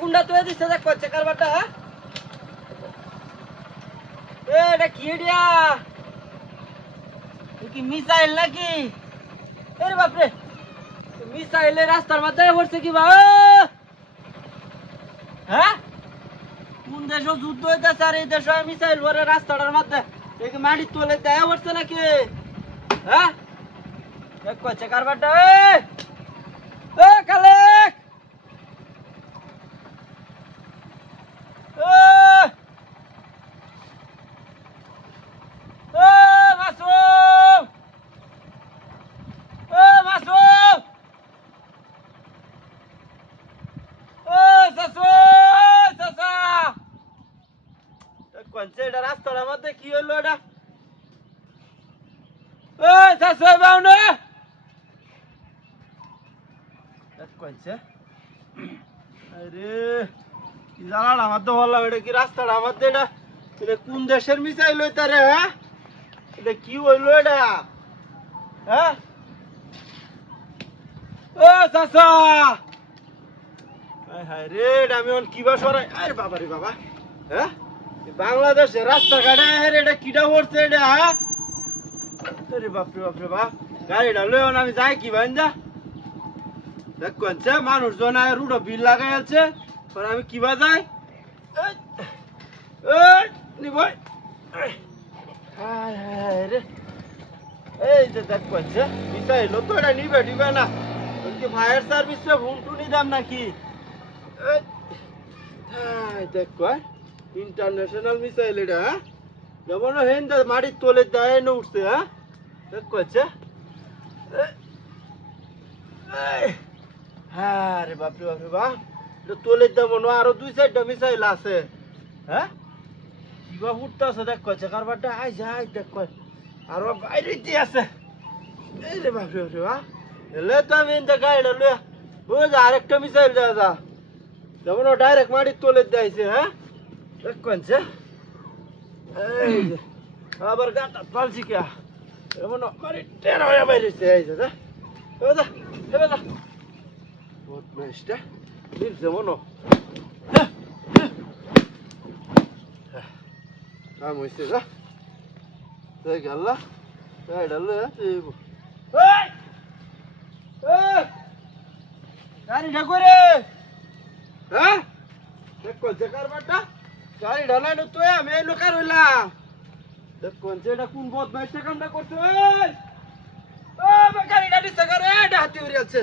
গুন্ডা তুই দিছে দেখ করছে কারবারটা হ্যাঁ এটা কি এডিয়া কি মিসাইল নাকি এরে বাপরে মিসাইলের রাস্তার মধ্যে পড়ছে কি বা হ্যাঁ কোন দেশে যুদ্ধ হইতেছে আর এই দেশে মিসাইল ভরে রাস্তাটার মধ্যে দেখি মাটি তোলে দেয়া পড়ছে নাকি হ্যাঁ দেখ করছে কারবারটা কালে রাস্তার মধ্যে কি হলো এটা আমার তো বললাম এটা কি রাস্তাটা আমাদের এটা এটা কোন দেশের মিসাইল হইতারে হ্যাঁ এটা কি হইলো এটা হ্যাঁ ও চাচা হায় রে এটা আমি কিবা সরাই আরে বাবা রে বাবা হ্যাঁ বাংলাদেশের রাস্তাঘাটে এটা কিটা করছে এটা হ্যাঁ আরে বাপরে বাপরে বাপ গাড়িটা লইও না আমি যাই কি বাইন্দা দেখ কোনছে মানুষজন রুডো বিল লাগাই আছে আমি কিবা যাই এই যে দেখ কোনছে মিসাইল তো এটা নিবে দিবে না ফায়ার সার্ভিসে ফোন টুনি দাম নাকি দেখ কয় ইন্টারন্যাশনাল মিসাইল এটা হ্যাঁ যেমন হেন মাটির তোলে দেয় না উঠছে হ্যাঁ দেখ কচ্ছে হ্যাঁ রে বাপরে বাপরে বাপ এটা তোলে দেবো না আরো 2-4টা মিসাইল আছে হ্যাঁ কিবা উঠতেছে দেখ কচ্ছে কারবারটা আই যাই দেখ কয় আরো বাইরে দিয়ে আছে এই রে বাপরে বাপরে বাপ এলে তো আমি গাড়িটা লইয়া ওই যে আরেকটা মিসাইল দেওয়া যা যেমন ডাইরেক্ট মাটির তোলে দিয়েছে হ্যাঁ দেখ কচ্ছে এই যে আবার গাটা পালছি কে এমন মারি টেন হয়ে বাইরেছে এই যে এবার এবার বহুত বেশটা দিল যেমন কাম হয়েছে যা তাই গেল গাড়িটা লয়ে গাড়িটা করে হ্যাঁ দেখ কচ্ছে কারবারটা গাড়ি ঢালাই না তুই আমি এই লোকার হইলাম দেখ কোনছে এটা কোন বদমাইশটা কামটা করছে গাড়িটা দিচ্ছে হাতি উড়ে আছে